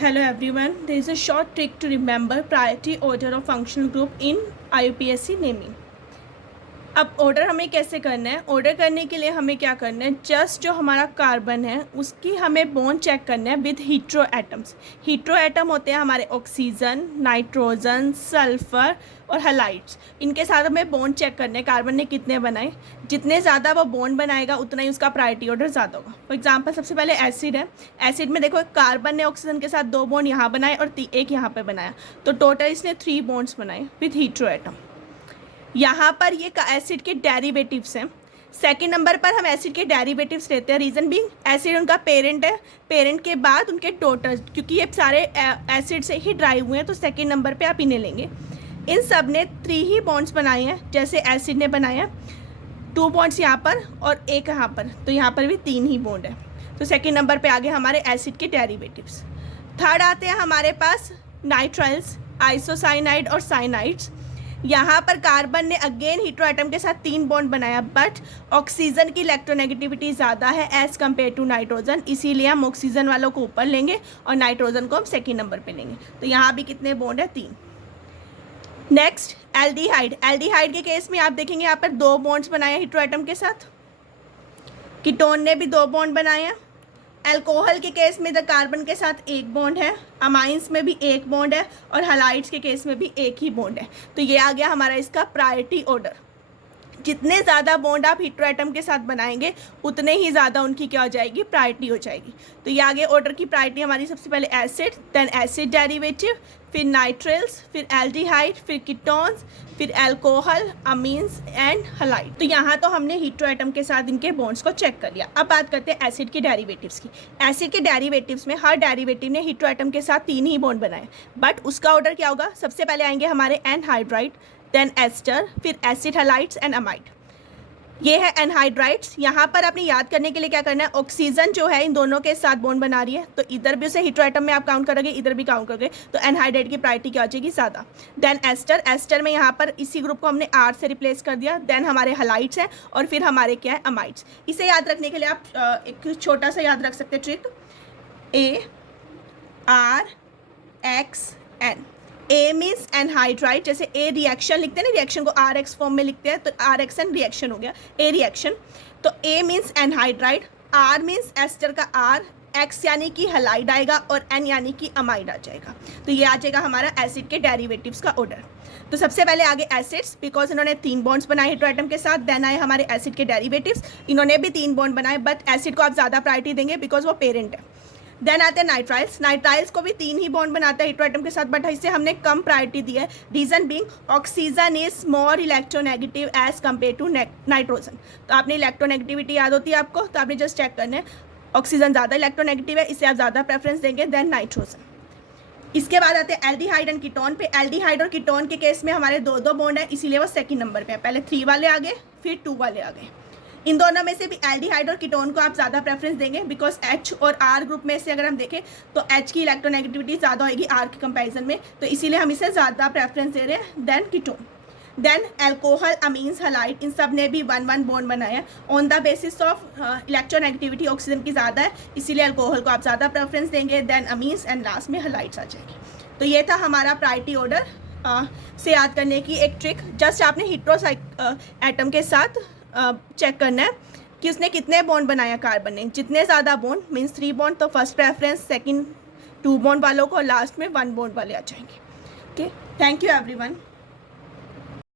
Hello everyone, there is a short trick to remember priority order of functional group in IUPAC naming. अब order हमें कैसे करना है? Order करने के लिए हमें क्या करना है, जस्ट जो हमारा कार्बन है उसकी हमें बॉन्ड चेक करना है with hetero atoms. Hetero atom होते हैं हमारे ऑक्सीजन, नाइट्रोजन, सल्फर और हैलाइड्स. इनके साथ हमें बॉन्ड चेक करना है कार्बन ने कितने बनाए. जितने ज़्यादा वो बॉन्ड बनाएगा उतना ही उसका प्रायोरिटी ऑर्डर ज़्यादा होगा. फॉर एग्जाम्पल सबसे पहले एसिड है. एसिड में देखो कार्बन ने ऑक्सीजन के साथ 2 बॉन्ड यहाँ बनाए और एक यहाँ पर बनाया, तो टोटल इसने 3 बॉन्ड्स बनाए विद हीट्रो एटम. यहाँ पर ये एसिड के डेरिवेटिव्स हैं. सेकंड नंबर पर हम एसिड के डेरिवेटिव्स लेते हैं. रीज़न बीइंग एसिड उनका पेरेंट है, पेरेंट के बाद उनके टोटल, क्योंकि ये सारे एसिड से ही ड्राइव हुए हैं तो सेकंड नंबर पे आप इन्हें लेंगे. इन सब ने 3 ही बॉन्ड्स बनाए हैं. जैसे एसिड ने बनाया 2 बॉन्ड्स यहाँ पर और एक यहाँ पर, तो यहाँ पर भी 3 ही बॉन्ड है. तो सेकेंड नंबर पर आगे हमारे एसिड के डेरिवेटिव्स. थर्ड आते हैं हमारे पास नाइट्राइल्स, आइसोसाइनाइड और साइनाइड्स. यहाँ पर कार्बन ने अगेन हीट्रो एटम के साथ 3 बॉन्ड बनाया, बट ऑक्सीजन की इलेक्ट्रोनेगेटिविटी ज़्यादा है एज़ कम्पेयर टू नाइट्रोजन, इसीलिए हम ऑक्सीजन वालों को ऊपर लेंगे और नाइट्रोजन को हम सेकेंड नंबर पे लेंगे. तो यहाँ भी कितने बॉन्ड है? 3. Next aldehyde. एल्डिहाइड के केस में आप देखेंगे यहाँ पर 2 बॉन्ड्स बनाए हैं हीट्रो एटम के साथ. कीटोन ने भी 2 बॉन्ड बनाए हैं. अल्कोहल के केस में द कार्बन के साथ 1 बॉन्ड है, अमाइंस में भी 1 बॉन्ड है और हैलाइड्स के केस में भी 1 ही बॉन्ड है. तो ये आ गया हमारा इसका प्रायोरिटी ऑर्डर. जितने ज़्यादा बॉन्ड आप हीट्रो एटम के साथ बनाएंगे उतने ही ज़्यादा उनकी क्या हो जाएगी? प्रायोरिटी हो जाएगी. तो ये आगे ऑर्डर की प्रायोरिटी हमारी सबसे पहले एसिड, देन एसिड डेरिवेटिव, फिर नाइट्रिल्स, फिर एल्डिहाइड, फिर कीटोन्स, फिर अल्कोहल, अमीन्स एंड हैलाइड. तो यहाँ तो हमने हीट्रो एटम के साथ इनके बॉन्ड्स को चेक कर लिया. अब बात करते हैं एसिड के डेरिवेटिव्स की. एसिड के डेरिवेटिव्स में हर डेरिवेटिव ने हीट्रो एटम के साथ 3 ही बॉन्ड बनाए, बट उसका ऑर्डर क्या होगा? सबसे पहले आएंगे हमारे एनहाइड्राइड, देन एस्टर, फिर एसिड हैलाइड्स एंड अमाइड. ये है एनहाइड्राइड्स. यहाँ पर आपने याद करने के लिए क्या करना है, ऑक्सीजन जो है इन दोनों के साथ बॉन्ड बना रही है, तो इधर भी उसे हीट्रो एटम में आप काउंट करोगे, इधर भी काउंट करोगे, तो एनहाइड्राइड की प्रायोरिटी क्या हो जाएगी? ज़्यादा. Then ester. एस्टर में यहाँ पर इसी ग्रुप को हमने आर से रिप्लेस कर दिया. देन हमारे हैलाइड्स हैं और फिर हमारे क्या है? अमाइड्स. इसे याद रखने के लिए आप एक छोटा सा याद रख सकते हैं ट्रिक. ARXN. ए मीन्स एनहाइड्राइड. जैसे ए रिएक्शन लिखते हैं ना, रिएक्शन को RX फॉर्म में लिखते हैं, तो RXN रिएक्शन हो गया, ए रिएक्शन. तो A means anhydride, R means ester का आर, एक्स यानी कि हैलाइड आएगा और एन यानी कि अमाइड आ जाएगा. तो ये आ जाएगा हमारा एसिड के डेरिवेटिव्स का ऑर्डर. तो सबसे पहले आगे एसिड्स, बिकॉज इन्होंने 3 बॉन्ड्स बनाए हीट्रो एटम के साथ. देन आए हमारे एसिड के डेरिवेटिव्स, इन्होंने भी 3 बॉन्ड बनाए, बट एसिड को आप ज़्यादा प्रायोरिटी देंगे बिकॉज वो पेरेंट है. देन आते हैं नाइट्राइल्स. नाइट्राइल्स को भी 3 ही बॉन्ड बनाता है हीट्रो एटम के साथ, बट इसे हमने कम प्रायोरिटी दी है. Reason being oxygen is more electronegative as compare to nitrogen. तो आपने इलेक्ट्रोनेगेटिविटी याद होती है आपको, तो आपने जस्ट चेक करना है ऑक्सीजन ज़्यादा इलेक्ट्रोनेगेटिव है, इसे आप ज़्यादा प्रेफरेंस देंगे देन नाइट्रोजन. इसके बाद आते हैं एल्डिहाइड एंड कीटोन पे. एल्डिहाइड और कीटोन के केस में हमारे 2 बॉन्ड है, इसीलिए वो सेकंड नंबर पे है. पहले 3 वाले आगे, फिर 2 वाले आगे. इन दोनों में से भी एल्डिहाइड और कीटोन को आप ज़्यादा प्रेफरेंस देंगे, बिकॉज H और R ग्रुप में से अगर हम देखें तो H की इलेक्ट्रोनेगेटिविटी ज़्यादा होगी R के कंपैरिजन में, तो इसीलिए हम इसे ज़्यादा प्रेफरेंस दे रहे हैं then ketone. Then alcohol, amines, halide, इन सब ने भी 1 बॉन्ड बनाया on the basis of electronegativity oxygen की ज़्यादा है, इसीलिए अल्कोहल को आप ज़्यादा प्रेफरेंस देंगे, देन अमीन्स एंड लास्ट में हैलाइड्स आ जाएगी. तो ये था हमारा प्रायोरिटी ऑर्डर से याद करने की एक ट्रिक. जस्ट आपने हीट्रो एटम के साथ चेक करना है कि उसने कितने बॉन्ड बनाया कार्बन ने. जितने ज़्यादा बॉन्ड मीन्स 3 बॉन्ड, तो फर्स्ट प्रेफरेंस सेकंड 2 बॉन्ड वालों को, लास्ट में 1 बॉन्ड वाले आ जाएंगे. Okay, thank you everyone.